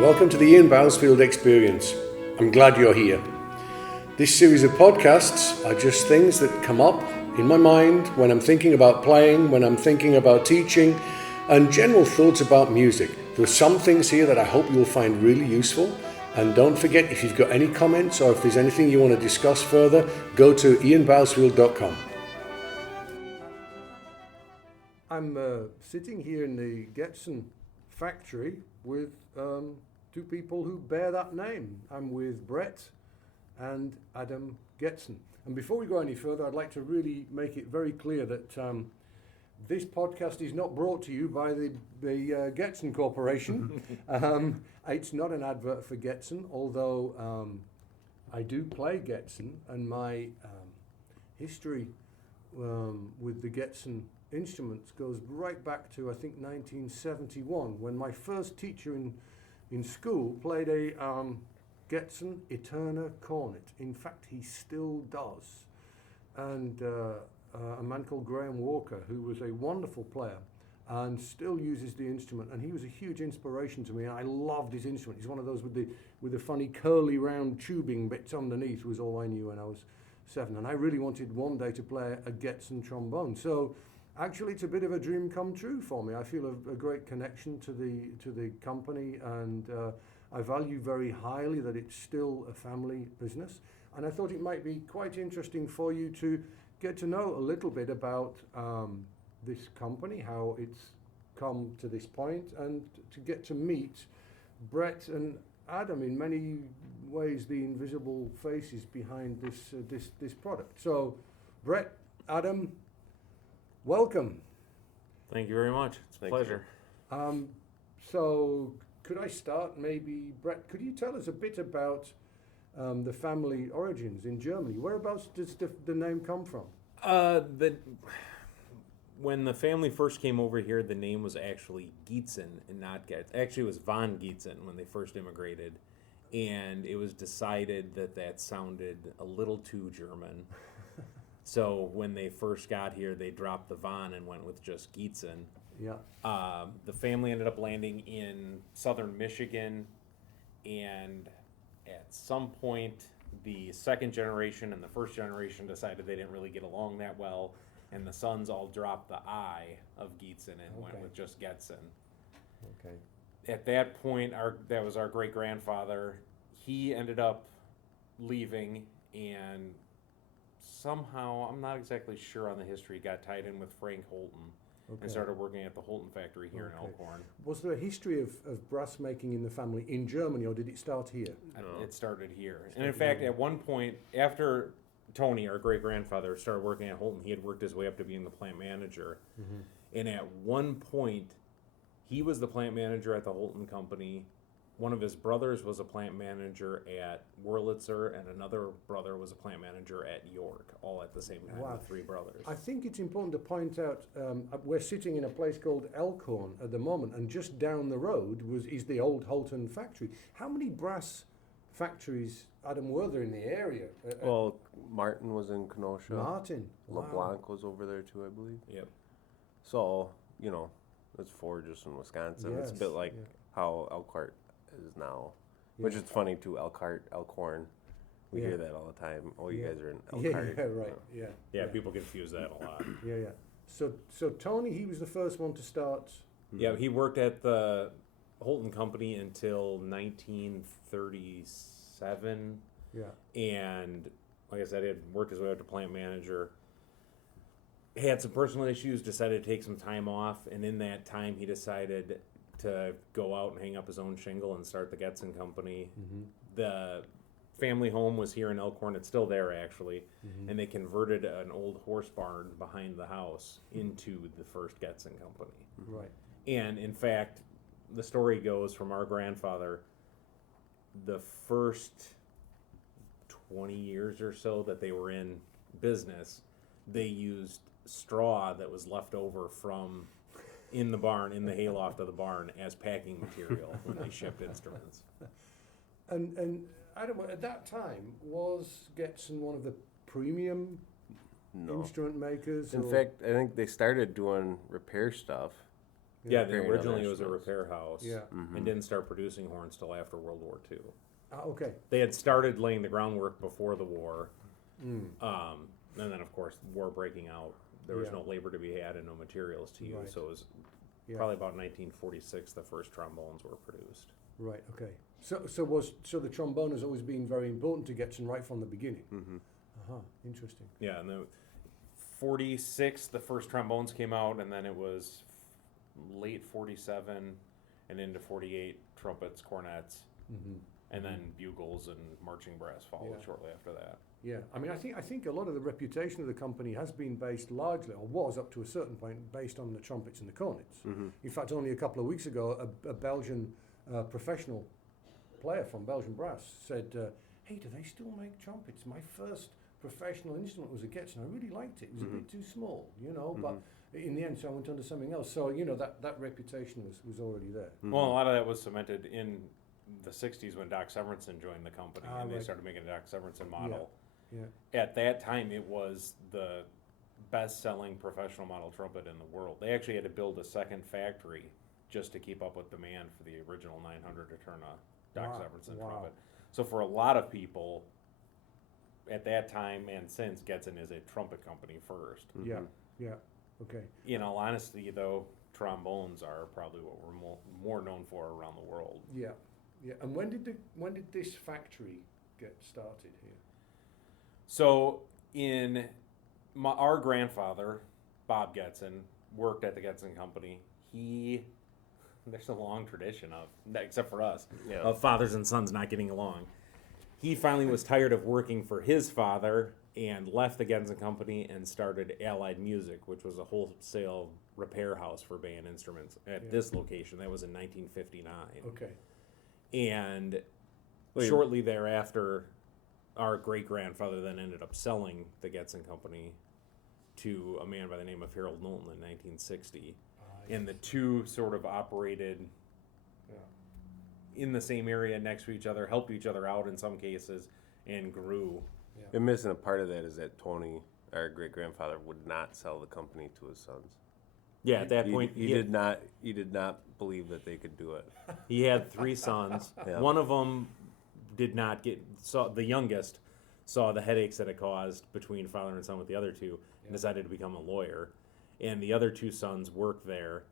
Welcome to the Ian Bousfield Experience. I'm glad you're here. This series of podcasts are just things that come up in my mind when I'm thinking about playing, when I'm thinking about teaching, and general thoughts about music. There are some things here that I hope you'll find really useful. And don't forget, if you've got any comments or if there's anything you want to discuss further, go to ianbousfield.com. I'm sitting here in the Getzen factory with two people who bear that name. I'm with Brett and Adam Getzen. And before we go any further, I'd like to really make it very clear that this podcast is not brought to you by the Getzen Corporation. It's not an advert for Getzen, although I do play Getzen, and my history with the Getzen instruments goes right back to, I think, 1971, when my first teacher in school played a Getzen Eterna cornet. In fact, he still does. And a man called Graham Walker, who was a wonderful player and still uses the instrument, and he was a huge inspiration to me, and I loved his instrument. He's one of those with the funny curly round tubing bits underneath, was all I knew when I was 7, and I really wanted one day to play a Getzen trombone. So actually it's a bit of a dream come true for me. I feel a great connection to the company, and I value very highly that it's still a family business, and I thought it might be quite interesting for you to get to know a little bit about this company, how it's come to this point, and to get to meet Brett and Adam, in many ways the invisible faces behind this product. So Brett, Adam, welcome. Thank you very much. It's a pleasure. So could I start, maybe, Brett, could you tell us a bit about the family origins in Germany? Whereabouts does the name come from? When the family first came over here, the name was actually Getzen and not Getz. Actually, it was von Getzen when they first immigrated, and it was decided that sounded a little too German. So when they first got here, they dropped the von and went with just Getzen. Yeah. The family ended up landing in southern Michigan, and at some point, the second generation and the first generation decided they didn't really get along that well, and the sons all dropped the I of Getzen and went with just Getzen. Okay. At that point, that was our great-grandfather. He ended up leaving, and somehow, I'm not exactly sure on the history, got tied in with Frank Holton. Okay. And started working at the Holton factory here in Elkhorn. Was there a history of brass making in the family in Germany, or did it start here? No. It started here. And in fact, at one point, after Tony, our great-grandfather, started working at Holton, he had worked his way up to being the plant manager. Mm-hmm. And at one point, he was the plant manager at the Holton company. One of his brothers was a plant manager at Wurlitzer, and another brother was a plant manager at York, all at the same time, Wow. the three brothers. I think it's important to point out, we're sitting in a place called Elkhorn at the moment, and just down the road is the old Holton factory. How many brass factories, Adam, were there in the area? Well, Martin was in Kenosha. Martin. LeBlanc was over there too, I believe. Yep. So, it's Forges in Wisconsin. Yes, it's a bit like how Elkhart is now, which is funny too. Elkhorn. We hear that all the time. Oh, you guys are in Elkhart. Yeah, right. Yeah. People confuse that a lot. Yeah. So Tony, he was the first one to start. Yeah, he worked at the Holton company until 1937. Yeah. And like I said, he had worked his way up to plant manager. He had some personal issues, decided to take some time off, and in that time he decided to go out and hang up his own shingle and start the Getzen company. Mm-hmm. The family home was here in Elkhorn. It's still there, actually. Mm-hmm. And they converted an old horse barn behind the house into the first Getzen company. Right. And in fact, the story goes from our grandfather, the first 20 years or so that they were in business, they used straw that was left over from in the barn, in the hayloft of the barn, as packing material when they shipped instruments. And I don't know, at that time, was Getzen one of the premium instrument makers? In fact, I think they started doing repair stuff Yeah, repairing originally other it was a instruments. repair house. Yeah. And didn't start producing horns till after World War II. Okay. They had started laying the groundwork before the war. Mm. And then, of course, war breaking out, there was Yeah. no labor to be had and no materials to use. Right. So it was Yeah. probably about 1946 the first trombones were produced. Right. Okay. So the trombone has always been very important to Getzen right from the beginning. Mm-hmm. Interesting. Yeah, and the 46 the first trombones came out, and then it was late 47 and into 48 trumpets, cornets, Mm-hmm. and then bugles and marching brass followed Yeah. shortly after that. Yeah, I mean, I think a lot of the reputation of the company has been based largely, or was up to a certain point, based on the trumpets and the cornets. Mm-hmm. In fact, only a couple of weeks ago, a Belgian professional player from Belgian brass said, "Hey, do they still make trumpets? My first professional instrument was a Getzen. I really liked it. It was a bit too small, you know, but in the end, so I went on to something else. So, you know, that reputation was already there. Well, a lot of that was cemented in the 60s when Doc Severinsen joined the company, and they Right. started making a Doc Severinsen model. Yeah. At that time, it was the best-selling professional model trumpet in the world. They actually had to build a second factory just to keep up with demand for the original 900 to turn a Doc Wow. Severinsen Wow. trumpet. So for a lot of people, at that time and since, Getzen is a trumpet company first. Yeah, yeah, okay. In all honesty, though, trombones are probably what we're more known for around the world. Yeah, yeah. And when did this factory get started here? So our grandfather, Bob Getzen, worked at the Getzen Company. There's a long tradition of, except for us, Yeah. of fathers and sons not getting along. He finally was tired of working for his father and left the Getzen Company and started Allied Music, which was a wholesale repair house for band instruments at this location. That was in 1959. Okay. And Wait. shortly thereafter, our great-grandfather then ended up selling the Getzen Company to a man by the name of Harold Knowlton in 1960. And the two sort of operated in the same area next to each other, helped each other out in some cases, and grew. And missing a part of that is that Tony, our great grandfather, would not sell the company to his sons. Yeah, at that point, He did not believe that they could do it. he had three sons. Yeah. One of them did not the youngest saw the headaches that it caused between father and son with the other two, and decided to become a lawyer. And the other two sons worked there.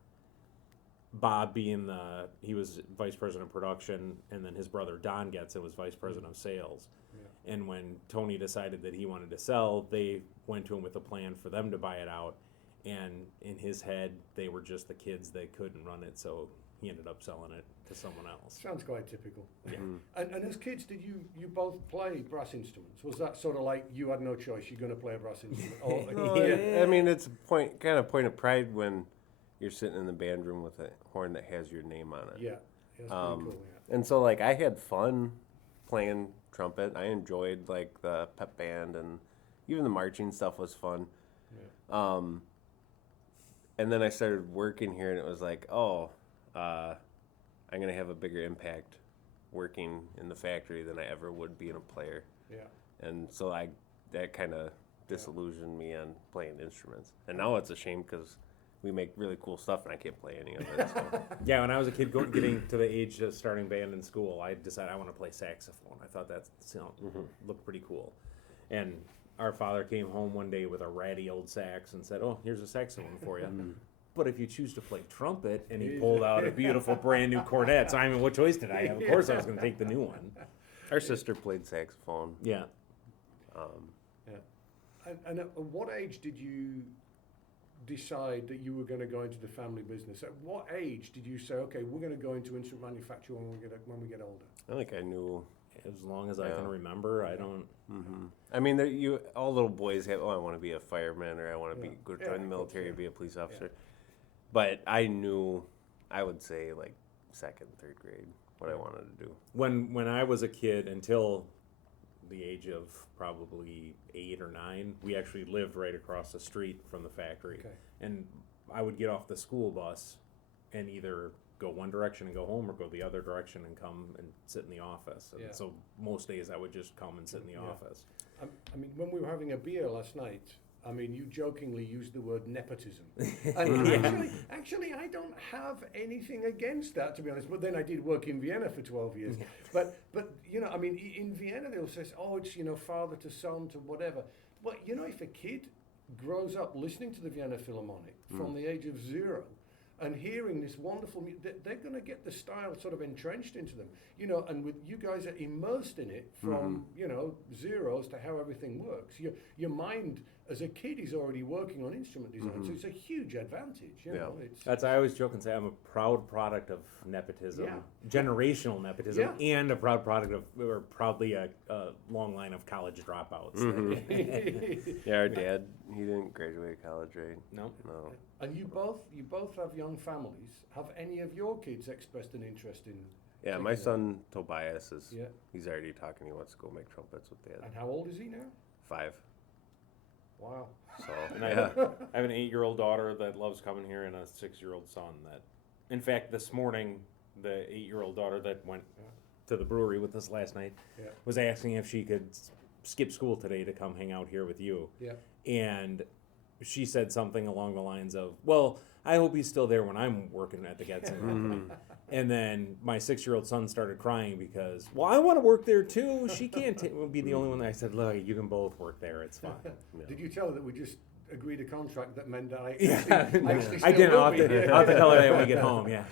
Bob he was vice president of production, and then his brother Don Getzen was vice president of sales. Yeah. And when Tony decided that he wanted to sell, they went to him with a plan for them to buy it out. And in his head, they were just the kids that couldn't run it, so he ended up selling it to someone else. Sounds quite typical. Yeah. And as kids, did you both play brass instruments? Was that sort of like you had no choice, you're going to play a brass instrument? Or, No, I mean, it's a kind of point of pride when you're sitting in the band room with a horn that has your name on it. yeah, that's pretty cool. Yeah. And so, like, I had fun playing trumpet. I enjoyed, like, the pep band, and even the marching stuff was fun. Yeah. And then I started working here, and it was like, I'm going to have a bigger impact working in the factory than I ever would being a player. Yeah. And so that kind of disillusioned me on playing instruments. And now it's a shame because we make really cool stuff, and I can't play any of it. So. Yeah, when I was a kid getting to the age of starting band in school, I decided I want to play saxophone. I thought that looked pretty cool. And our father came home one day with a ratty old sax and said, "Oh, here's a saxophone for you. But if you choose to play trumpet," and he pulled out a beautiful brand new cornet. So I mean, what choice did I have? Of course I was going to take the new one. Our sister played saxophone. Yeah. And at what age did you decide that you were going to go into the family business? At what age did you say, okay, we're going to go into instrument manufacture when we get older? I think I knew. As long as I can remember, I don't. I mean, all little boys have, I want to be a fireman, or I want to go join the military, be a police officer. But I knew, I would say, like, 2nd, 3rd grade, what I wanted to do. When I was a kid, until the age of probably 8 or 9, we actually lived right across the street from the factory. Okay. And I would get off the school bus and either go one direction and go home, or go the other direction and come and sit in the office. And so most days I would just come and sit in the office. I mean, when we were having a beer last night, I mean, you jokingly used the word nepotism. And actually, I don't have anything against that, to be honest. But then I did work in Vienna for 12 years. But you know, I mean, in Vienna, they'll say, oh, it's, you know, father to son to whatever. Well, you know, if a kid grows up listening to the Vienna Philharmonic from the age of 0 and hearing this wonderful music, they're going to get the style sort of entrenched into them, you know, and with you guys are immersed in it from, you know, zeros to how everything works. Your mind as a kid is already working on instrument design, so it's a huge advantage, you know. That's, I always joke and say I'm a proud product of nepotism, generational nepotism, and a proud product of, or proudly a long line of college dropouts. Yeah, our dad, he didn't graduate college, right? No. And you both have young families. Have any of your kids expressed an interest in? Yeah, my son Tobias is. Yeah. He's already talking. He wants to go make trumpets with Dad. And how old is he now? 5. Wow. So And I have an 8-year-old daughter that loves coming here, and a 6-year-old son that, in fact, this morning, the 8-year-old daughter that went to the brewery with us last night was asking if she could skip school today to come hang out here with you. Yeah. And she said something along the lines of, well, I hope he's still there when I'm working at the Getzen company. And then my 6-year-old son started crying because, well, I want to work there too. She can't be the only one. I said, look, you can both work there. It's fine. Did you tell her that we just agreed a contract that meant that I I didn't. I'll have to tell her that when we get home. Yeah.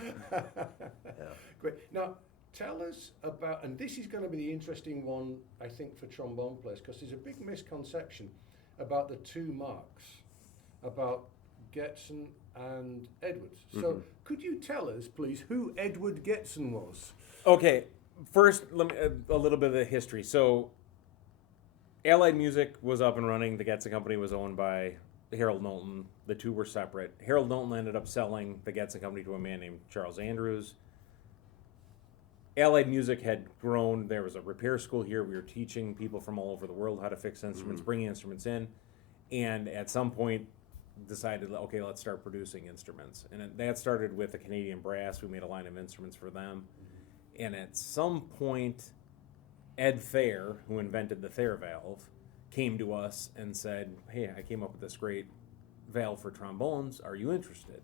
Great. Now, tell us about, and this is going to be the interesting one, I think, for trombone players, because there's a big misconception about the two marks, about Getzen and Edwards. So could you tell us, please, who Edward Getzen was? Okay, first, let me, a little bit of the history. So, Allied Music was up and running. The Getzen Company was owned by Harold Knowlton. The two were separate. Harold Knowlton ended up selling the Getzen Company to a man named Charles Andrews. Allied Music had grown. There was a repair school here. We were teaching people from all over the world how to fix instruments, bringing instruments in. And at some point, decided, okay, let's start producing instruments. And that started with the Canadian Brass. We made a line of instruments for them. And at some point, Ed Thayer, who invented the Thayer valve, came to us and said, hey, I came up with this great valve for trombones. Are you interested?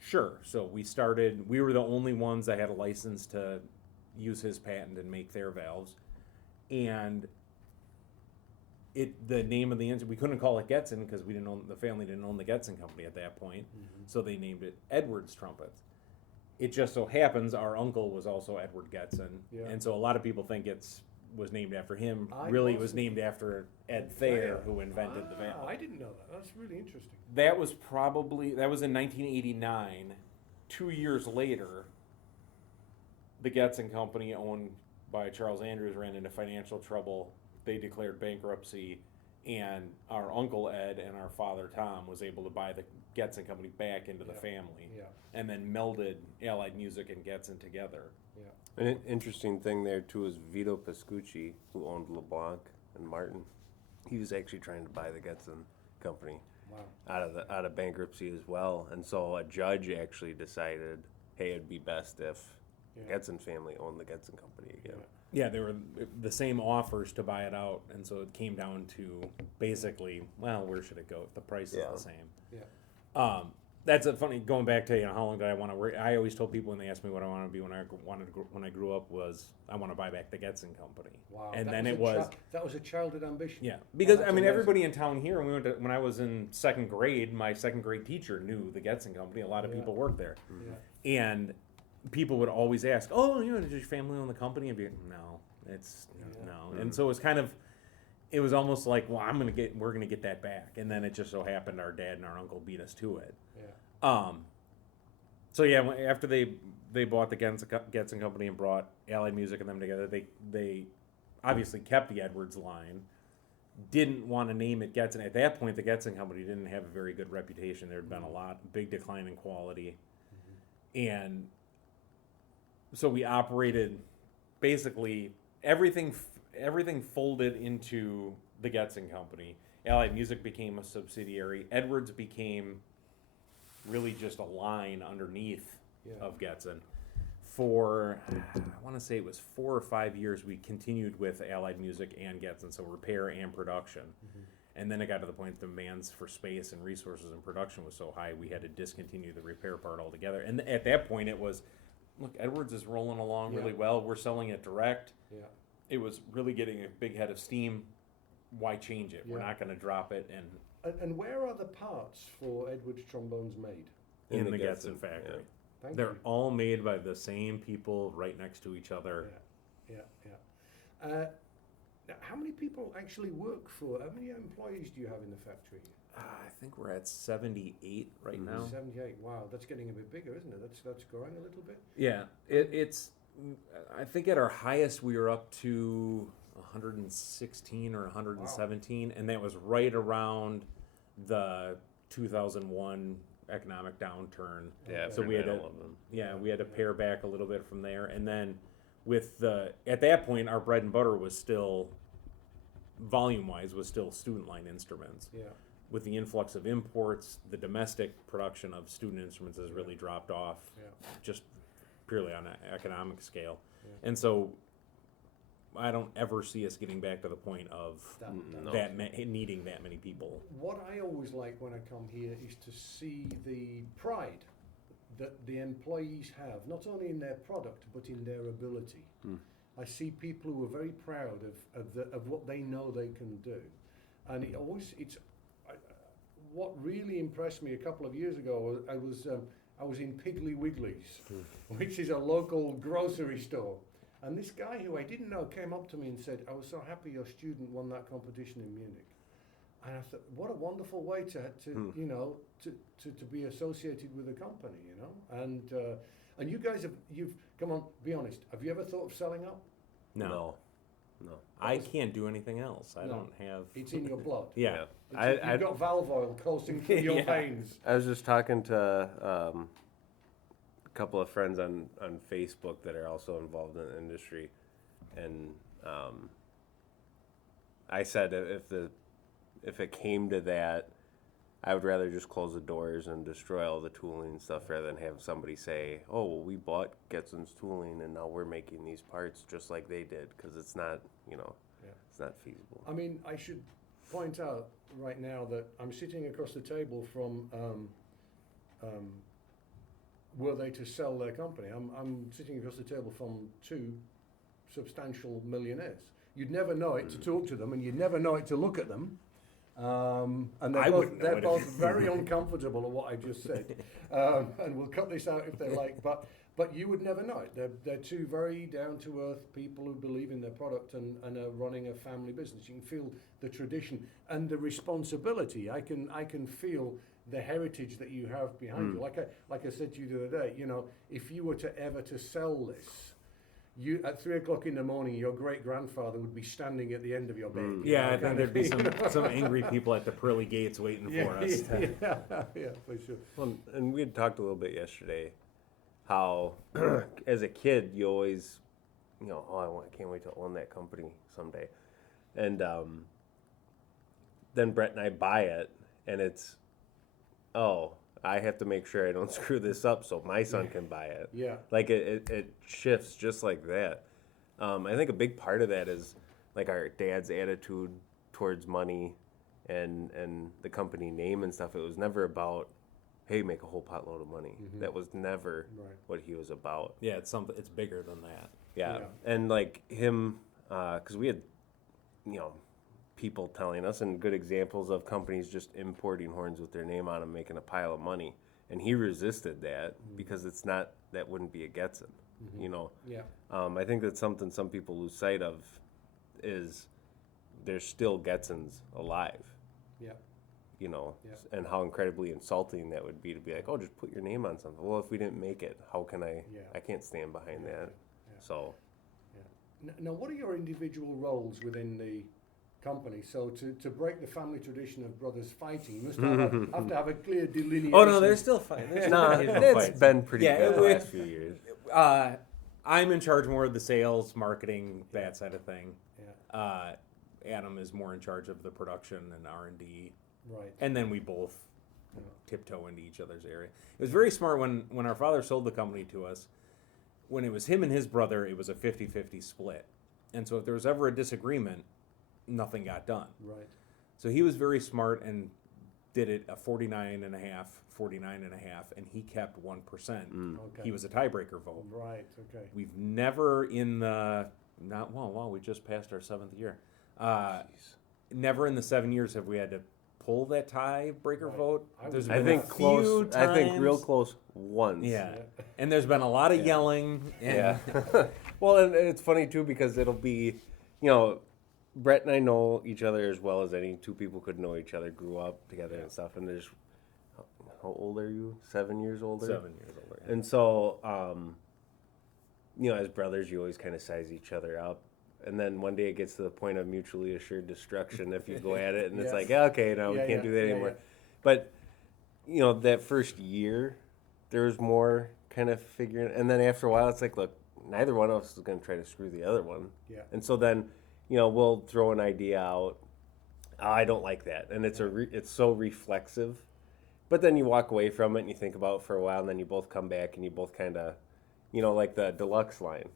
Sure. So we were the only ones that had a license to use his patent and make Thayer valves. And the name of the instrument, we couldn't call it Getzen because the family didn't own the Getzen Company at that point. So they named it Edwards Trumpets. It just so happens our uncle was also Edward Getzen. Yeah. And so a lot of people think it was named after him. It was named after Ed Thayer, who invented the valve. I didn't know that. That's really interesting. That was in 1989. 2 years later, the Getzen Company, owned by Charles Andrews, ran into financial trouble. They declared bankruptcy, and our uncle Ed and our father Tom was able to buy the Getzen Company back into the family, and then melded Allied Music and Getzen together. Yeah. An interesting thing there too is Vito Pascucci, who owned LeBlanc and Martin. He was actually trying to buy the Getzen Company out of bankruptcy as well, and so a judge actually decided, hey, it'd be best if Getzen family owned the Getzen Company again. Yeah, they were the same offers to buy it out, and so it came down to basically, well, where should it go if the price is the same? Yeah. That's a funny, going back to, how long did I want to work? I always told people when they asked me what I wanted to be when I grew up was I want to buy back the Getzen Company. Wow. And that then that was a childhood ambition. Yeah, because everybody in town here, when I was in second grade, my second grade teacher knew the Getzen Company. A lot of people worked there, and people would always ask, "Oh, does your family own the company?" And be, no, it's no. And so it was almost like, well, we're gonna get that back. And then it just so happened our dad and our uncle beat us to it. Yeah. So after they bought the Getzen Company and brought Allied Music and them together, they obviously kept the Edwards line. Didn't want to name it Getzen. At that point, the Getzen Company didn't have a very good reputation. There had been big decline in quality, and so we operated basically everything folded into the Getzen Company. Allied Music became a subsidiary. Edwards became really just a line underneath of Getzen. For, I want to say it was 4 or 5 years, we continued with Allied Music and Getzen, so repair and production. And then it got to the point demands for space and resources and production was so high, we had to discontinue the repair part altogether. And at that point, it was, look, Edwards is rolling along really well. We're selling it direct. Yeah. It was really getting a big head of steam. Why change it? We're not going to drop it. And where are the parts for Edwards trombones made? In the Getzen factory. Yeah. They're all made by the same people right next to each other. Yeah. Now, how many people actually work for? How many employees do you have in the factory? I think we're at 78 right now. 78. Wow, that's getting a bit bigger, isn't it? That's growing a little bit. Yeah, it's. I think at our highest we were up to 116 or 117, and that was right around the 2001 economic downturn. Yeah, so we had to pare back a little bit from there, and then at that point our bread and butter was still volume-wise was still student line instruments. Yeah. With the influx of imports, the domestic production of student instruments has really dropped off, just purely on an economic scale. Yeah. And so I don't ever see us getting back to the point of needing that many people. What I always like when I come here is to see the pride that the employees have, not only in their product, but in their ability. I see people who are very proud of what they know they can do. And what really impressed me a couple of years ago, I was in Piggly Wiggly's, which is a local grocery store. And this guy who I didn't know came up to me and said, "I was so happy your student won that competition in Munich." And I thought, what a wonderful way to be associated with a company, you know. And you guys you've come on, be honest. Have you ever thought of selling up? No. I can't do anything else. I don't have. It's in your blood. Yeah. You've got valve oil coursing through your veins. I was just talking to a couple of friends on Facebook that are also involved in the industry, and I said if it came to that, I would rather just close the doors and destroy all the tooling and stuff rather than have somebody say, "Oh, well, we bought Getzen's tooling and now we're making these parts just like they did," because it's not, it's not feasible. I mean, I should point out right now that I'm sitting across the table from were they to sell their company. I'm sitting across the table from two substantial millionaires. You'd never know it to talk to them, and you'd never know it to look at them. And they're both very uncomfortable at what I just said. And we'll cut this out if they like. But you would never know it. They're two very down-to-earth people who believe in their product and are running a family business. You can feel the tradition and the responsibility. I can feel the heritage that you have behind you. Like I said to you the other day, if you were to ever to sell this, at 3 o'clock in the morning, your great grandfather would be standing at the end of your bed. Yeah, I think there'd be some angry people at the pearly gates waiting for us. Yeah, for sure. Well, and we had talked a little bit yesterday how, as a kid, you always, I can't wait to own that company someday. And then Brett and I buy it, and it's, I have to make sure I don't screw this up so my son can buy it. Yeah. Like it shifts just like that. I think a big part of that is like our dad's attitude towards money and the company name and stuff. It was never about, hey, make a whole potload of money. Mm-hmm. That was never what he was about. Yeah, it's bigger than that. Yeah. And like him, because we had, people telling us and good examples of companies just importing horns with their name on them, making a pile of money. And he resisted that because that wouldn't be a Getzen, Yeah. I think that's something some people lose sight of is there's still Getzens alive. Yeah. And how incredibly insulting that would be to be like, oh, just put your name on something. Well, if we didn't make it, how can I can't stand behind that. Yeah. So. Yeah. Now, what are your individual roles within the company? So to break the family tradition of brothers fighting, you must have to have a clear delineation. Oh no, they're still fighting. It's been pretty good the last few years. I'm in charge more of the sales, marketing, that side of thing. Yeah. Adam is more in charge of the production and R&D. Right. And then we both tiptoe into each other's area. It was very smart when our father sold the company to us. When it was him and his brother, it was a 50-50 split. And so if there was ever a disagreement, nothing got done. Right. So he was very smart and did it a 49 and a half, 49 and a half, and he kept 1%. Okay. He was a tiebreaker vote. Right. Okay. We've never in the we just passed our 7th year. Never in the 7 years have we had to pull that tiebreaker vote. There's I been think a close. few I think real times. close once. Yeah, and there's been a lot of yelling. And Yeah. Well, and it's funny too because it'll be, Brett and I know each other as well as any two people could know each other. Grew up together and stuff. And there's, how old are you? 7 years older. 7 years older. Yeah. And so, as brothers, you always kind of size each other up. And then one day it gets to the point of mutually assured destruction if you go at it. And it's like, okay, no, we can't do that anymore. But, that first year, there was more kind of figuring. And then after a while, it's like, look, neither one of us is going to try to screw the other one. Yeah. And so then, we'll throw an idea out. Oh, I don't like that. And it's so reflexive. But then you walk away from it and you think about it for a while. And then you both come back and you both kind of, like the deluxe line.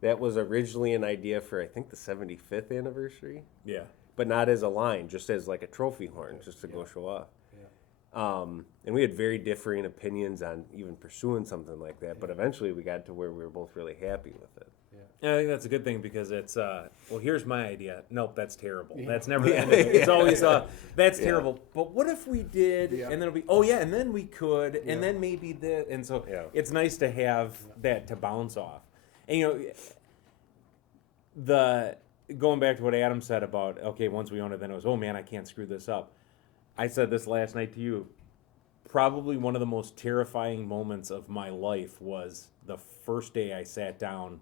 That was originally an idea for, I think, the 75th anniversary. Yeah. But not as a line, just as like a trophy horn, just to go show off. Yeah. And we had very differing opinions on even pursuing something like that. But eventually we got to where we were both really happy with it. Yeah, I think that's a good thing because it's, here's my idea. Nope, that's terrible. That's never the end of it. It's always, that's terrible. But what if we did, and then it'll be, and then we could, and then maybe this. And so it's nice to have that to bounce off. And, going back to what Adam said about, okay, once we own it, then it was, oh man, I can't screw this up. I said this last night to you. Probably one of the most terrifying moments of my life was the first day I sat down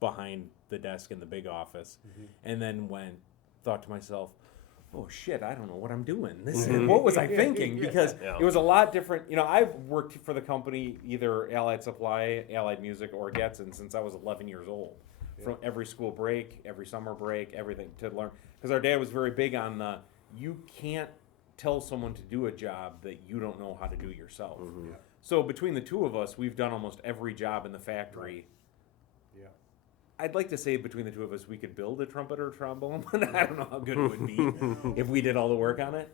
behind the desk in the big office, and then thought to myself, oh shit, I don't know what I'm doing. What was I thinking? Because it was a lot different. I've worked for the company, either Allied Supply, Allied Music, or Getzen since I was 11 years old. From every school break, every summer break, everything to learn. Because our dad was very big on you can't tell someone to do a job that you don't know how to do yourself. Mm-hmm. So between the two of us, we've done almost every job in the factory. Yeah. I'd like to say between the two of us, we could build a trumpet or a trombone, but I don't know how good it would be if we did all the work on it.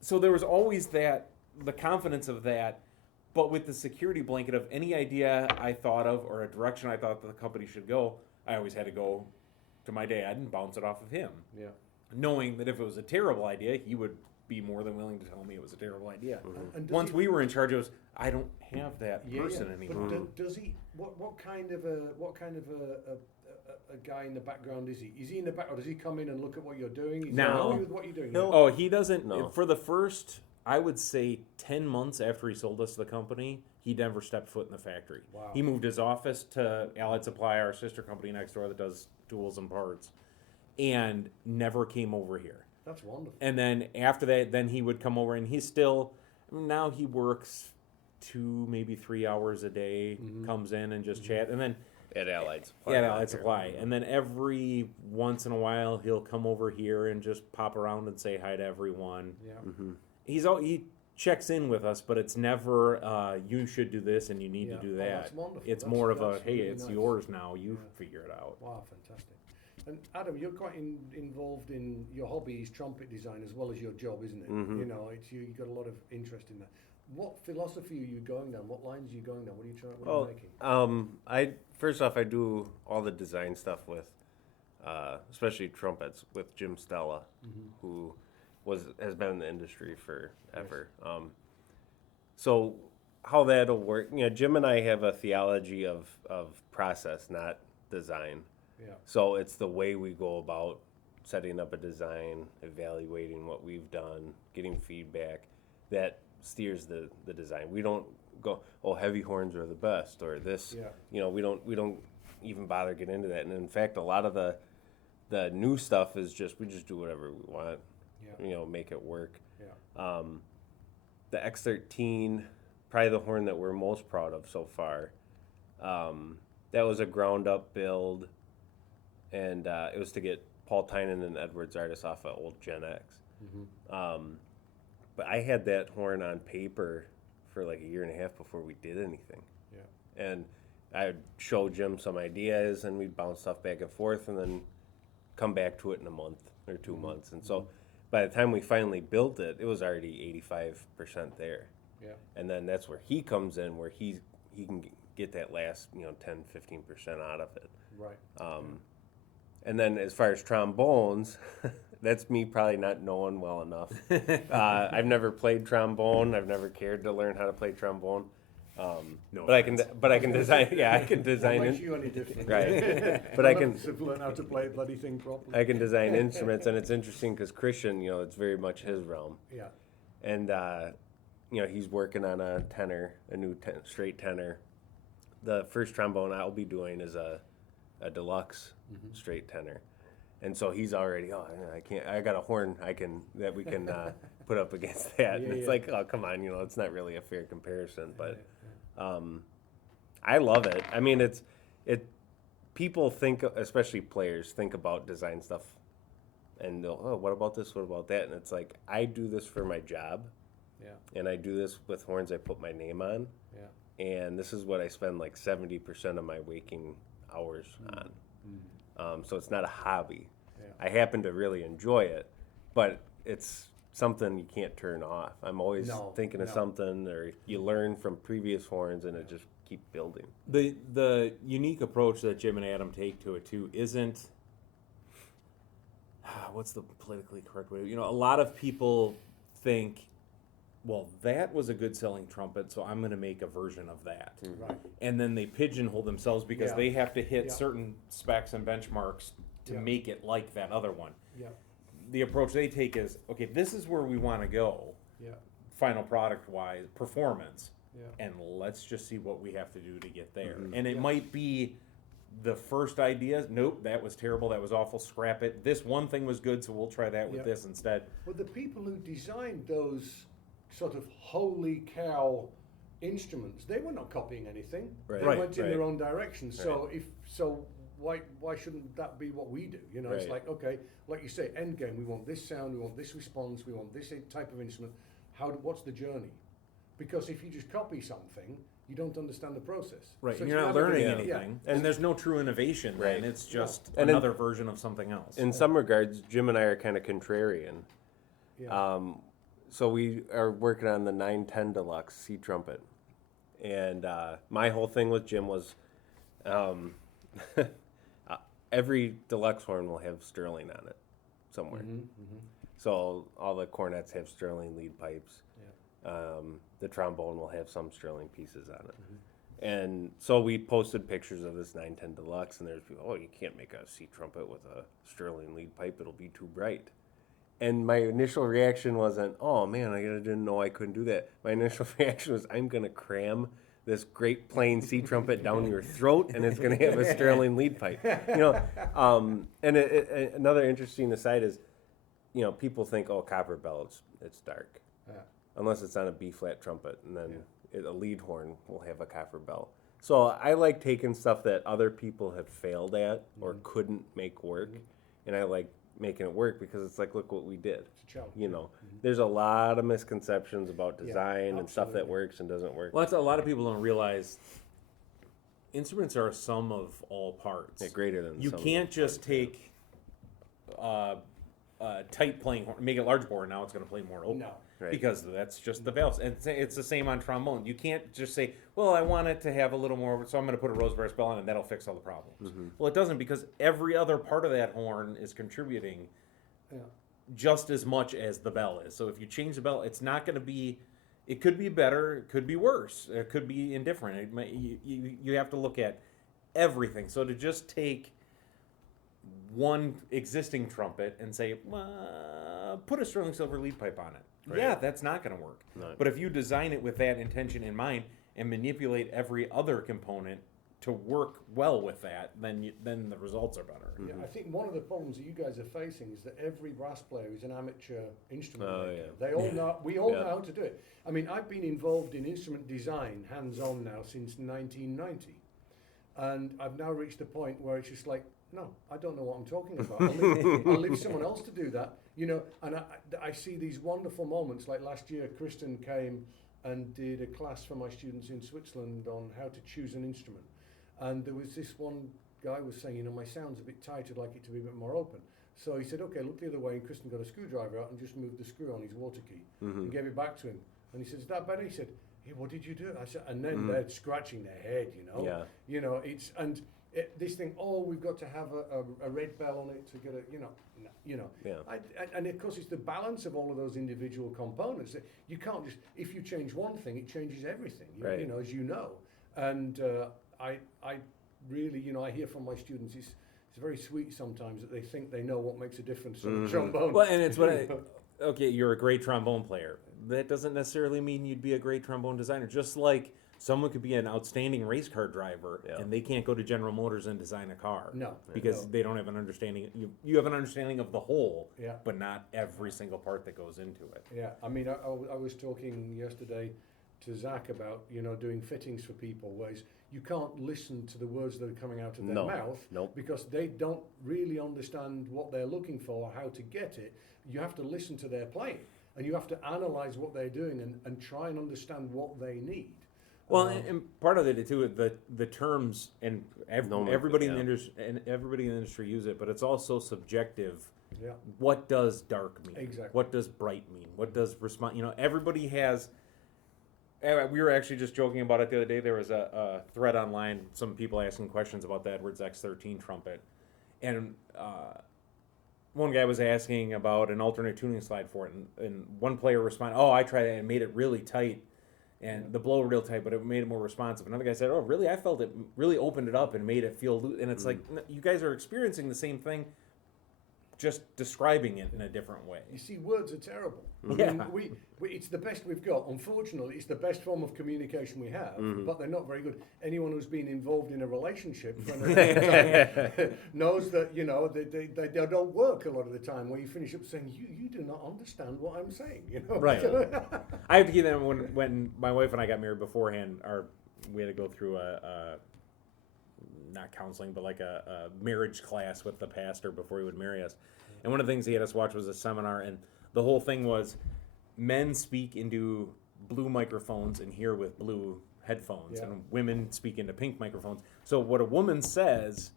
So there was always the confidence of that, but with the security blanket of any idea I thought of or a direction I thought the company should go, I always had to go to my dad and bounce it off of him. Yeah. Knowing that if it was a terrible idea, he would be more than willing to tell me it was a terrible idea. Mm-hmm. And once we were in charge, it was, I don't have that person anymore. But does he? What kind of a guy in the background is he? Is he in the back, or does he come in and look at what you're doing? Is now, he happy with what you're doing? Oh, he doesn't. No. For the first, I would say, 10 months after he sold us the company, he never stepped foot in the factory. Wow. He moved his office to Allied Supply, our sister company next door that does tools and parts, and never came over here. That's wonderful. And then after that, then he would come over, and he's still, now he works 2, maybe 3 hours a day, comes in and just chat, and then at Allied Supply. Yeah, at Allied Supply. And then every once in a while, he'll come over here and just pop around and say hi to everyone. Yeah. Mm-hmm. He checks in with us, but it's never, you should do this and you need to do that. That's wonderful. It's more of a, hey, really it's yours now. You figure it out. Wow, fantastic. And Adam, you're quite involved in your hobby is trumpet design as well as your job, isn't it? Mm-hmm. You've got a lot of interest in that. What philosophy are you going down? What lines are you going down? What are you trying? What are you making? First off, I do all the design stuff with, especially trumpets, with Jim Stella, who has been in the industry forever. Yes. So how that'll work? Jim and I have a theology of process, not design. Yeah. So it's the way we go about setting up a design, evaluating what we've done, getting feedback that steers the design. We don't go, heavy horns are the best, or this. Yeah. We don't even bother getting into that. And in fact, a lot of the new stuff is we just do whatever we want. Yeah. Make it work. Yeah. The X13, probably the horn that we're most proud of so far. That was a ground up build. And it was to get Paul Tynan and Edwards Artis off of old Gen X. Mm-hmm. But I had that horn on paper for like a year and a half before we did anything. Yeah. And I'd show Jim some ideas, and we'd bounce stuff back and forth, and then come back to it in a month or 2 months. And so by the time we finally built it, it was already 85% there. Yeah. And then that's where he comes in, where he can get that last 10-15% out of it. Right. And then as far as trombones, that's me probably not knowing well enough. I've never played trombone. I've never cared to learn how to play trombone. No but offense. I can design. Yeah, I can design. What makes you any different? Right. But I can learn how to play a bloody thing properly. I can design instruments, and it's interesting because Christian, it's very much his realm. Yeah. And he's working on a tenor, a new straight tenor. The first trombone I'll be doing is a deluxe straight tenor, and so he's already. Oh, I can't. I got a horn. that we can put up against that. And it's like, oh, come on, it's not really a fair comparison, but I love it. I mean, people think, especially players, think about design stuff, and they'll, oh, what about this? What about that? And it's like, I do this for my job. Yeah. And I do this with horns I put my name on. Yeah. And this is what I spend like 70% of my waking hours on. So it's not a hobby. Yeah. I happen to really enjoy it, but it's something you can't turn off. I'm always thinking of something, or you learn from previous horns, and it just keep building. The unique approach that Jim and Adam take to it too isn't what's the politically correct way. A lot of people think, well, that was a good selling trumpet, so I'm going to make a version of that. Right. And then they pigeonhole themselves because they have to hit Yeah. certain specs and benchmarks to make it like that other one. Yeah. The approach they take is, okay, this is where we want to go, Yeah. final product-wise, performance, Yeah. and let's just see what we have to do to get there. And it might be the first idea, nope, that was terrible, that was awful, scrap it. This one thing was good, so we'll try that with this instead. But the people who designed those sort of holy cow instruments, they were not copying anything. Right. They Right, went in right. their own direction. So why shouldn't that be what we do? It's Right. like, okay, like you say, end game, we want this sound, we want this response, we want this type of instrument. What's the journey? Because if you just copy something, you don't understand the process. Right, So and it's you're not never learning gonna- anything, Yeah. and there's no true innovation. Right. And it's just And another version of something else. In some regards, Jim and I are kind of contrarian. Yeah. So we are working on the 910 Deluxe C trumpet, and my whole thing with Jim was, every deluxe horn will have Sterling on it somewhere. So all the cornets have Sterling lead pipes. The trombone will have some Sterling pieces on it. And so we posted pictures of this 910 Deluxe, and there's people, oh, you can't make a C trumpet with a Sterling lead pipe, it'll be too bright. And my initial reaction wasn't, oh man, I didn't know I couldn't do that. My initial reaction was, I'm going to cram this great plain C trumpet down your throat, and it's going to have a Sterling lead pipe. And another interesting aside is, people think, oh, copper bell, it's dark. Yeah. Unless it's on a B flat trumpet, and then a lead horn will have a copper bell. So I like taking stuff that other people have failed at or couldn't make work, and I like making it work because it's like, look what we did. It's a challenge. There's a lot of misconceptions about design and stuff that absolutely. works and doesn't work. Well, that's a lot of people don't realize. Instruments are a sum of all parts. Yeah, greater than You some can't just take tight playing horn, make it large bore, and now it's going to play more open. No. Right. Because that's just the valves. And it's the same on trombone. You can't just say, well, I want it to have a little more, so I'm going to put a rose brass bell on and that'll fix all the problems. Well, it doesn't, because every other part of that horn is contributing just as much as the bell is. So if you change the bell, it's not going to be, it could be better, it could be worse, it could be indifferent. You have to look at everything. So to just take one existing trumpet and say, put a sterling silver lead pipe on it. Right. Yeah, that's not going to work. No. But if you design it with that intention in mind and manipulate every other component to work well with that, then the results are better. Yeah, I think one of the problems that you guys are facing is that every brass player is an amateur instrument maker. yeah. They all know. We all know how to do it. I mean, I've been involved in instrument design, hands-on now, since 1990, and I've now reached a point where it's just like, no, I don't know what I'm talking about. I'll leave someone else to do that. And I see these wonderful moments. Like last year, Kristen came and did a class for my students in Switzerland on how to choose an instrument. And there was this one guy was saying, my sound's a bit tight, I'd like it to be a bit more open. So he said, okay, look the other way. And Kristen got a screwdriver out and just moved the screw on his water key and gave it back to him. And he said, is that better? He said, yeah, what did you do? I said, and then they're scratching their head, you know. Yeah. You know, this thing, we've got to have a red bell on it to get a, you know. Yeah. And of course, it's the balance of all of those individual components. You can't just, if you change one thing, it changes everything, Right. you know, as you know. And I really, you know, I hear from my students, it's very sweet sometimes that they think they know what makes a difference on a trombone. Well, and it's okay, you're a great trombone player. That doesn't necessarily mean you'd be a great trombone designer. Just like someone could be an outstanding race car driver and they can't go to General Motors and design a car. No. Because they don't have an understanding. You have an understanding of the whole, Yeah. but not every single part that goes into it. Yeah, I mean, I was talking yesterday to Zach about, you know, doing fittings for people, whereas you can't listen to the words that are coming out of their mouth because they don't really understand what they're looking for or how to get it. You have to listen to their playing, and you have to analyze what they're doing and try and understand what they need. Well, and part of it too, the terms and everybody in the industry use it, but it's also subjective. Yeah. What does dark mean? Exactly. What does bright mean? What does respond? You know, everybody has. We were actually just joking about it the other day. There was a thread online, some people asking questions about the Edwards X13 trumpet, and one guy was asking about an alternate tuning slide for it, and one player responded, "Oh, I tried it and made it really tight." And the blow real tight, but it made it more responsive. Another guy said, "Oh, really? I felt it really opened it up and made it feel loose." And it's like, you guys are experiencing the same thing, just describing it in a different way. You see, words are terrible. Yeah. I mean, it's the best we've got. Unfortunately, it's the best form of communication we have, but they're not very good. Anyone who's been involved in a relationship for a long time knows that, you know, they don't work a lot of the time, where you finish up saying, you do not understand what I'm saying, you know? Right. I have to keep that when my wife and I got married beforehand, we had to go through a not counseling, but like a marriage class with the pastor before he would marry us. And one of the things he had us watch was a seminar, and the whole thing was men speak into blue microphones and hear with blue headphones, and women speak into pink microphones. So what a woman says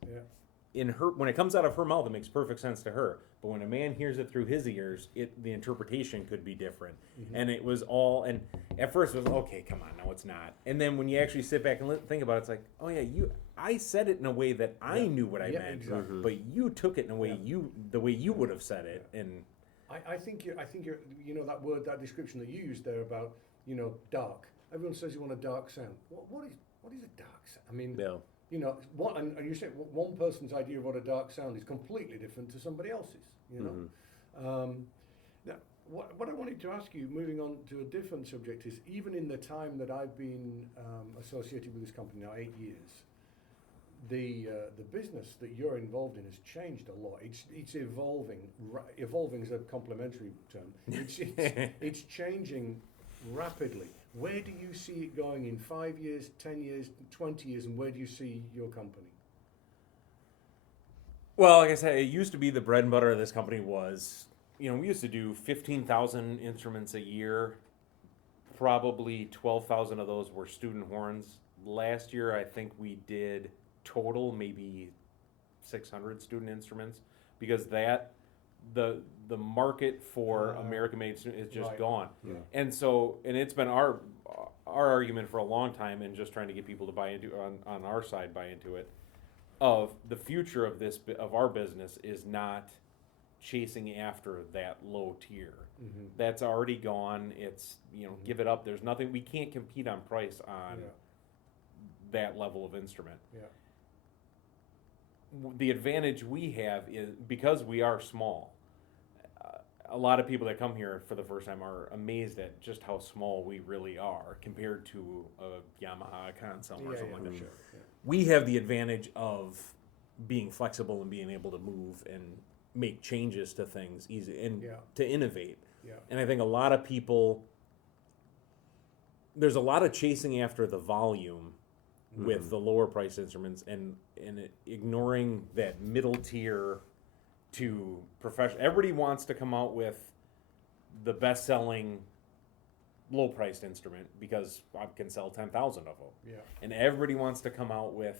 when it comes out of her mouth, it makes perfect sense to her. But when a man hears it through his ears, the interpretation could be different. And it was all, and at first it was, okay, come on, no, it's not. And then when you actually sit back and think about it, it's like, oh yeah, I said it in a way that I knew what I meant, exactly. but you took it in a way the way you would have said it. And I think you're, you know, that description that you used there about, you know, dark. Everyone says you want a dark sound. What is a dark sound? I mean, you know, and you say one person's idea of what a dark sound is completely different to somebody else's, you know. Now, what I wanted to ask you, moving on to a different subject, is even in the time that I've been associated with this company now, 8 years, the business that you're involved in has changed a lot. It's evolving. Evolving is a complimentary term. It's changing rapidly. Where do you see it going in 5 years, 10 years, 20 years, and where do you see your company? Well, like I said, it used to be the bread and butter of this company was, you know, we used to do 15,000 instruments a year. Probably 12,000 of those were student horns. Last year, I think we did total maybe 600 student instruments, because the market for American-made is just gone. Yeah. And so, and it's been our argument for a long time, and just trying to get people to buy into on our side buy into it, of the future of our business is not chasing after that low tier. That's already gone. It's, you know, give it up. There's nothing, we can't compete on price on that level of instrument. The advantage we have is because we are small. A lot of people that come here for the first time are amazed at just how small we really are compared to a Yamaha console or something like that. Sure. We have the advantage of being flexible and being able to move and make changes to things easy and to innovate. And I think a lot of people, there's a lot of chasing after the volume with the lower price instruments and ignoring that middle tier to professional. Everybody wants to come out with the best selling low priced instrument because I can sell 10,000 of them. And everybody wants to come out with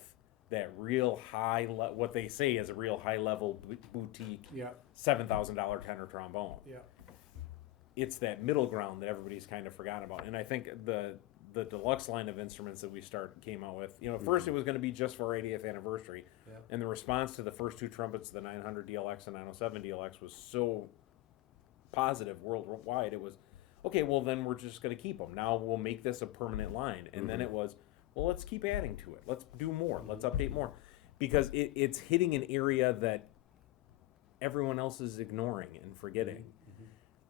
that real high, what they say is a real high level boutique, Yeah. $7,000 tenor trombone. Yeah. It's that middle ground that everybody's kind of forgotten about. And I think the deluxe line of instruments that we came out with, at first it was going to be just for our 80th anniversary. Yeah. And the response to the first two trumpets, the 900 DLX and 907 DLX, was so positive worldwide. It was, okay, well then we're just going to keep them. Now we'll make this a permanent line. And then it was, well, let's keep adding to it. Let's do more. Let's update more. Because it's hitting an area that everyone else is ignoring and forgetting.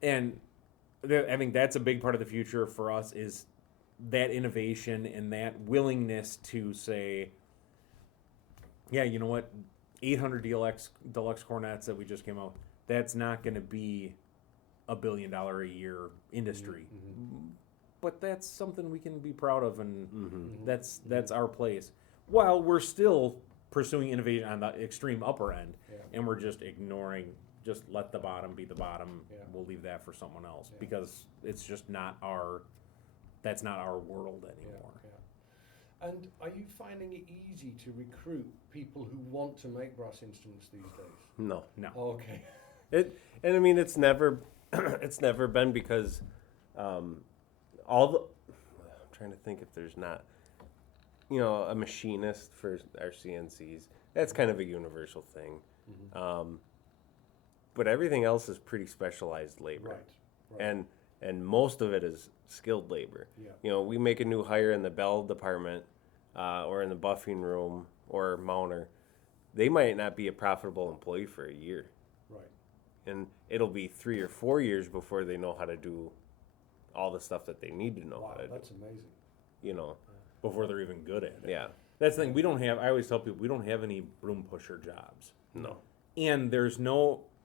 And I think that's a big part of the future for us, is that innovation and that willingness to say, yeah, you know what, 800 deluxe cornets that we just came out, that's not going to be $1 billion a year industry. But that's something we can be proud of, and that's our place. While we're still pursuing innovation on the extreme upper end, and we're just ignoring, just let the bottom be the bottom. We'll leave that for someone else because it's just that's not our world anymore. And are you finding it easy to recruit people who want to make brass instruments these days? No. Oh, okay. And I mean, it's never been because I'm trying to think if there's not, a machinist for our CNCs. That's kind of a universal thing. But everything else is pretty specialized labor. Right. And most of it is skilled labor. Yeah. We make a new hire in the bell department or in the buffing room or mounter. They might not be a profitable employee for a year. Right. And it'll be 3 or 4 years before they know how to do all the stuff that they need to know how to do. That's amazing. Before they're even good at it. Yeah. That's the thing. I always tell people, we don't have any broom pusher jobs. No. And there's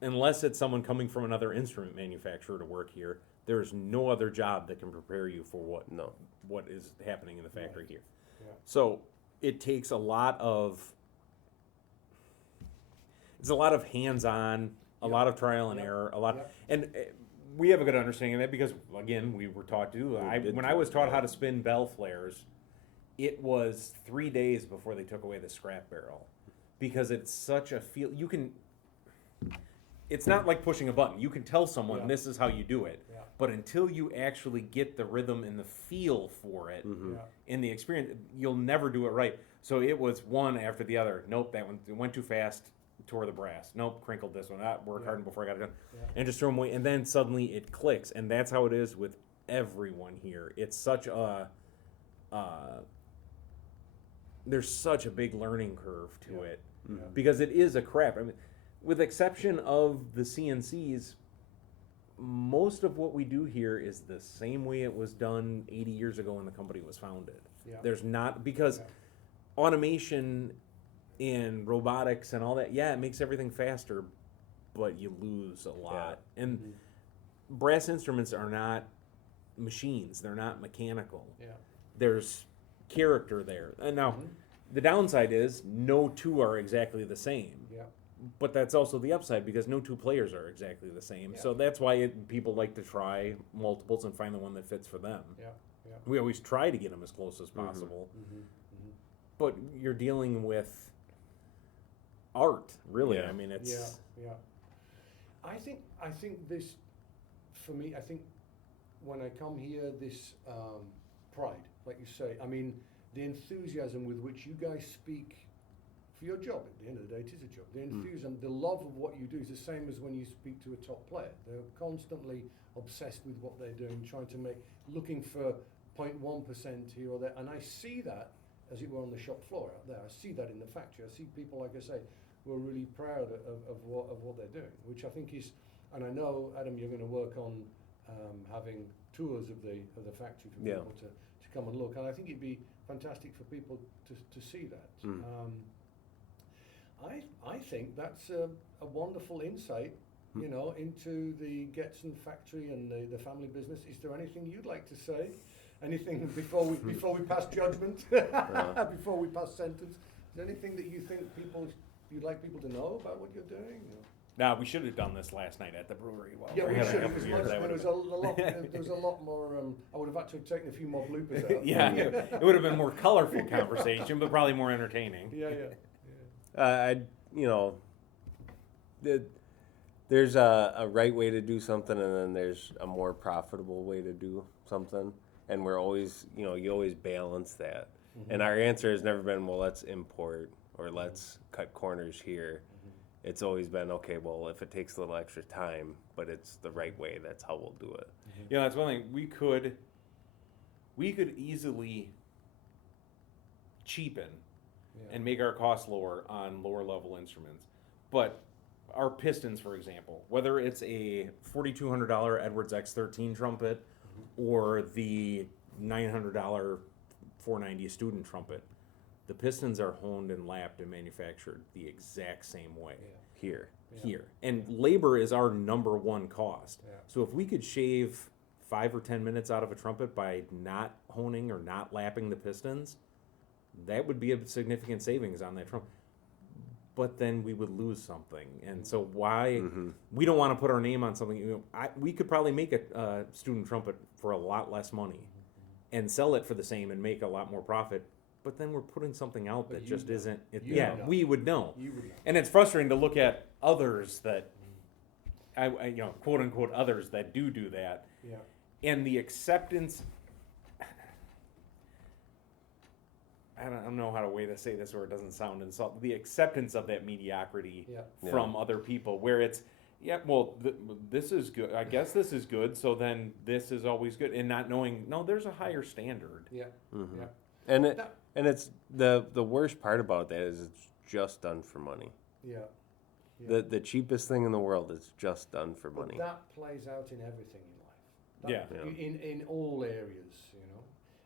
unless it's someone coming from another instrument manufacturer to work here, there's no other job that can prepare you for what is happening in the factory here. Yeah. So it takes a lot of hands-on, a lot of trial and error, and we have a good understanding of that because, again, we were taught to. When I was taught how to spin bell flares, it was 3 days before they took away the scrap barrel, because it's such a feel. It's not like pushing a button. You can tell someone this is how you do it, but until you actually get the rhythm and the feel for it in the experience, you'll never do it right. So it was one after the other. Nope, that one went too fast. Tore the brass. Nope, crinkled this one. Worked hard before I got it done. And just throw them away. And then suddenly it clicks. And that's how it is with everyone here. It's such a... there's such a big learning curve to it. Because it is a craft. I mean, with exception of the CNCs, most of what we do here is the same way it was done 80 years ago when the company was founded. There's not... Because automation... in robotics and all that, it makes everything faster, but you lose a lot. And brass instruments are not machines. They're not mechanical. There's character there. And now, the downside is no two are exactly the same. But that's also the upside, because no two players are exactly the same. So that's why people like to try multiples and find the one that fits for them. We always try to get them as close as possible. But you're dealing with art, really. I mean, it's I think this, for me, I think when I come here, this pride, like you say, I mean, the enthusiasm with which you guys speak for your job. At the end of the day, it is a job. The enthusiasm, the love of what you do is the same as when you speak to a top player. They're constantly obsessed with what they're doing, trying to looking for 0.1% here or there, and I see that, as it were, on the shop floor out there. I see that in the factory. I see people, like I say, who are really proud of what they're doing, which I think is, and I know, Adam, you're going to work on having tours of the factory for people to come and look, and I think it'd be fantastic for people to see that. I think that's a wonderful insight, into the Getzen factory and the family business. Is there anything you'd like to say? Anything before we pass judgment? Before we pass sentence? Is there anything that you think you'd like people to know about what you're doing? Now we should have done this last night at the brewery. Well, Yeah, we're we having should. a couple beers, that There would was have a lot. There was a lot more. I would have had to have taken a few more bloopers been- out. yeah, it would have been more colorful conversation, but probably more entertaining. Yeah. There's a right way to do something, and then there's a more profitable way to do something, and we're always, you always balance that. Mm-hmm. And our answer has never been, well, let's import or let's cut corners here. Mm-hmm. It's always been, okay, well, if it takes a little extra time, but it's the right way, that's how we'll do it. That's one thing we could easily cheapen and make our costs lower on lower level instruments, but our pistons, for example, whether it's a $4,200 Edwards X13 trumpet or the $900 490 student trumpet, the pistons are honed and lapped and manufactured the exact same way here. And labor is our number one cost. Yeah. So if we could shave 5 or 10 minutes out of a trumpet by not honing or not lapping the pistons, that would be a significant savings on that trumpet. But then we would lose something, and so why we don't want to put our name on something. We could probably make a student trumpet for a lot less money, and sell it for the same and make a lot more profit. But then we're putting something out that just isn't. We would know. You would know. And it's frustrating to look at others that, quote unquote others that do that, and the acceptance. I don't know how to way to say this where it doesn't sound insulting. The acceptance of that mediocrity from other people, where it's, this is good. I guess this is good, so then this is always good, and not knowing, no, there's a higher standard. And it's the worst part about that is it's just done for money. The cheapest thing in the world is just done for money. But that plays out in everything in life. In all areas,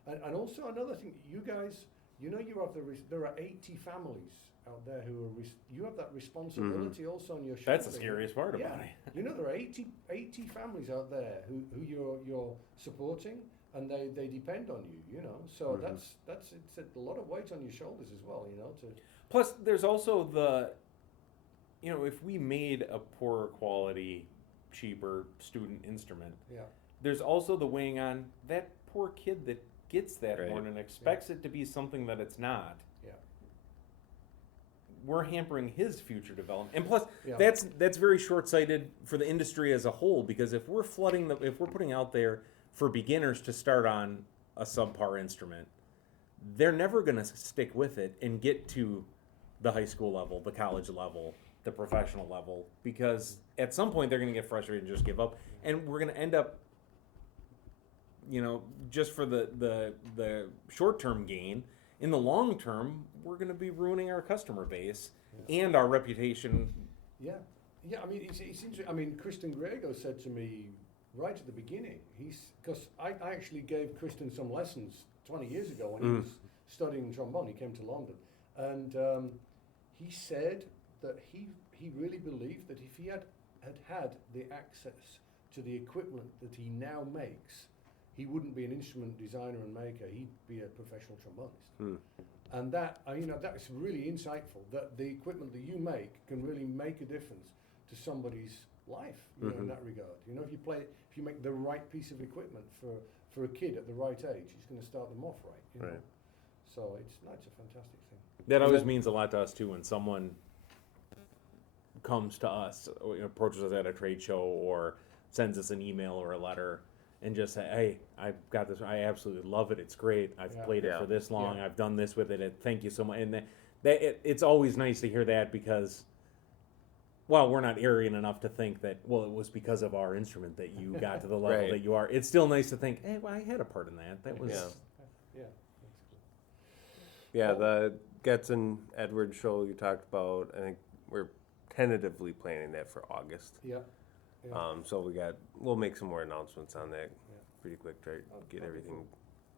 and also another thing, you guys. You have there are 80 families out there who are. You have that responsibility also on your shoulders. That's the scariest part about it. There are 80 families out there who you're supporting, and they depend on you. So that's it's a lot of weight on your shoulders as well. Plus, there's also the, if we made a poorer quality, cheaper student instrument, there's also the weighing on that poor kid that gets that horn and expects it to be something that it's not. We're hampering his future development, and plus that's very short-sighted for the industry as a whole, because if we're putting out there for beginners to start on a subpar instrument, they're never going to stick with it and get to the high school level, the college level, the professional level, because at some point they're going to get frustrated and just give up, and we're going to end up, just for the short-term gain. In the long term, we're going to be ruining our customer base and our reputation. I mean, it's interesting. I mean, Kristen Grego said to me right at the beginning, because I actually gave Kristen some lessons 20 years ago when he was studying trombone. He came to London, and he said that he really believed that if he had the access to the equipment that he now makes, he wouldn't be an instrument designer and maker. He'd be a professional trombonist. And that, that's really insightful, that the equipment that you make can really make a difference to somebody's life, in that regard. If you make the right piece of equipment for a kid at the right age, it's going to start them off right. So it's a fantastic thing. That always means a lot to us too when someone comes to us, or approaches us at a trade show, or sends us an email or a letter, and just say, hey, I've got this, I absolutely love it, it's great, I've played it for this long, I've done this with it, and thank you so much. And it's always nice to hear that, because, well, we're not arrogant enough to think that, well, it was because of our instrument that you got to the level that you are. It's still nice to think, hey, well, I had a part in that. That was... The Getzen Edwards show you talked about, I think we're tentatively planning that for August. So we'll make some more announcements on that pretty quick, try to get everything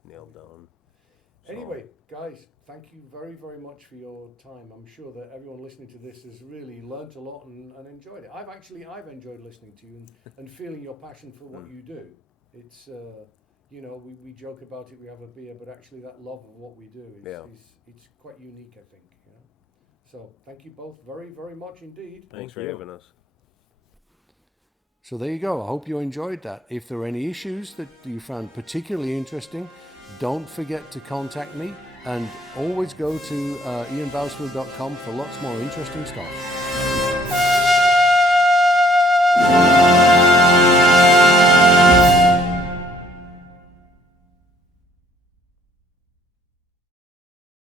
nailed down. So. Anyway, guys, thank you very, very much for your time. I'm sure that everyone listening to this has really learnt a lot and enjoyed it. I've enjoyed listening to you and feeling your passion for what you do. It's, we joke about it, we have a beer, but actually that love of what we do is it's quite unique, I think. So thank you both very, very much indeed. Thanks for having us. So there you go. I hope you enjoyed that. If there are any issues that you found particularly interesting, don't forget to contact me, and always go to ianbousfield.com for lots more interesting stuff.